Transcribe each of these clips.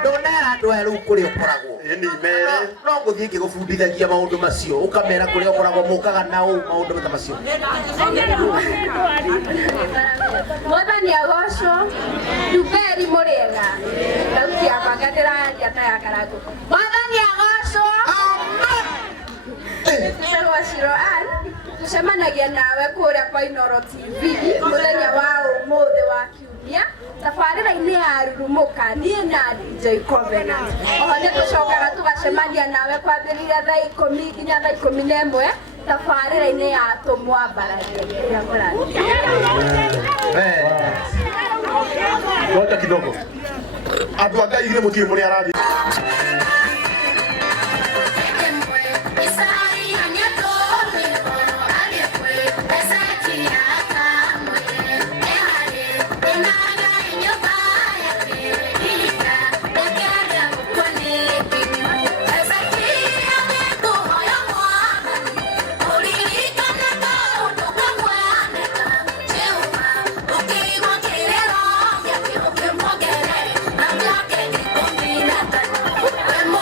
Ndonera ndweru kuri ukoragwo ni mere no guthie ngigubundithagia maundu macio ukamera kuri ukoragwo mukaga na maundu ta macio Mwathani agocwo Nduberi Muriega sauti ya magadira ya taya karago Mwathani agocwo Sarwa Shiro Ann tucemanagia nawe kuria kwa Inoro TV muthenya wa umuthi wa kiumia tabarĩra-inĩ ya Rurumuka niĩ na DJ Covenant. Oho nĩ tũcokaga tũgacemania nawe kwambĩrĩria thaa 10 nginya thaa 11 tabarĩra-inĩ ya tũmwambararia Ngoja kidogo. Andũ a Ngai githĩ mũtirĩ mũrĩ arathi. We're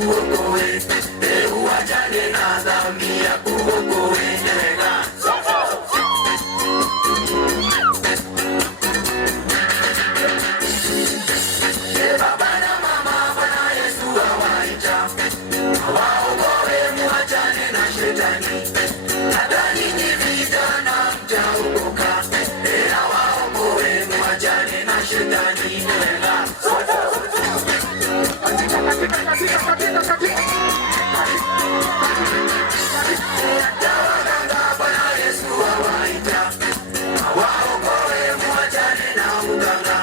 tuokoe, uachane na dhambi ya kuokoe nega. Baba na mama, Bwana Yesu awaita, waokoe, muachane na shetani. Nadhani ni vita na mtaokoka, waokoe, muachane na shetani nega. Bwana Yesu awaita, waokoe, muachane na uganga.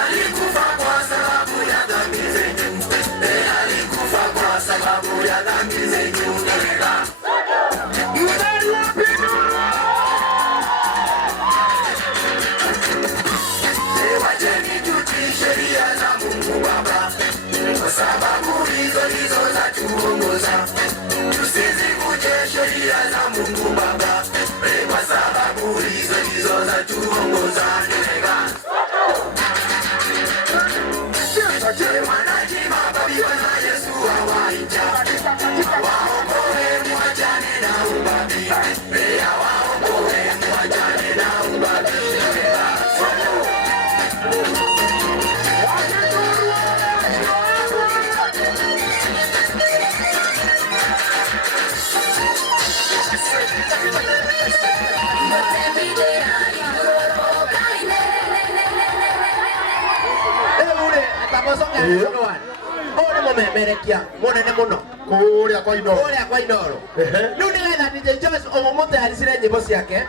Alikufa kwa sababu ya dhambi zenyu, alikufa kwa sababu ya dhambi zenyu. Wacheni tutii sheria za Mungu Baba, kwa sababu hizo ndizo za tuongoza. Tusizivunje sheria za Mungu Baba, kwa sababu hizo ndizo za tuongoza. Wanaji mababi, Bwana Yesu awaita, waokoe, muachane na ubabi, waokoe, muachane na ubabi. Ore mumemerekia munene muno kuria kwa Inooro. Kuria kwa Inooro. Riu nigetha DJ Joyce omumutearisire nyimbo ciake.